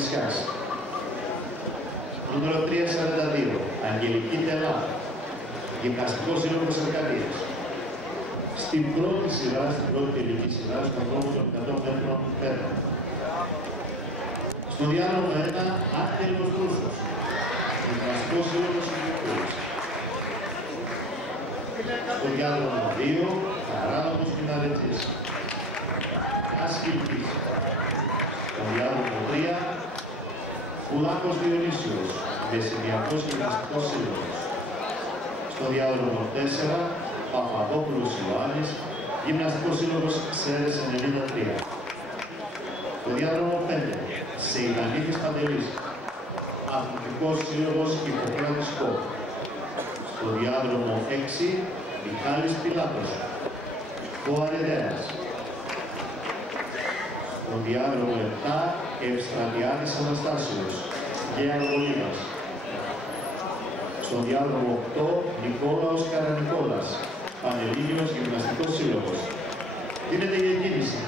Νησιάς. Νούμερο 342, Αγγελική Τελά, Γυμναστικός Σύλλογος Αρκαδίας. Στην πρώτη σειρά, στην πρώτη τελική σειρά, στον δρόμο των 100 μέτρων πέτρων. Στο διάλογο 1, Άγγελος Ρούσος, Γυμναστικός Σύλλογος Αρκαδίας. Στο διάλογο 2, Καράδομος Μιναρετής, Άσκηλπης. Στο διάλογο 3, Κουλάκος Διονύσιος, Δεσημιακός Γυμναστικός Σύλλογος. Στο διάλογο 4, Παπαδόπουλος Ιωάννης, Γυμναστικός Σύλλογος Ξέρες 93. Στο διάλογο 5, Σεϊδανίδης Παντελής, Αθλητικός Σύλλογος Ιπποκράτης Κόπ. Στο διάδρομο 6, Μιχάλης Πιλάτος, Κοαριδέας. Στο διάδρομο 7, Ευστρατιάδης Αναστάσιος, Γέαν Βολίδας. Στο διάδρομο 8, Νικόλαος Καρανικόλας, Πανελλήνιος Γυμναστικός Σύλλογος. Δίνεται η εκκίνηση.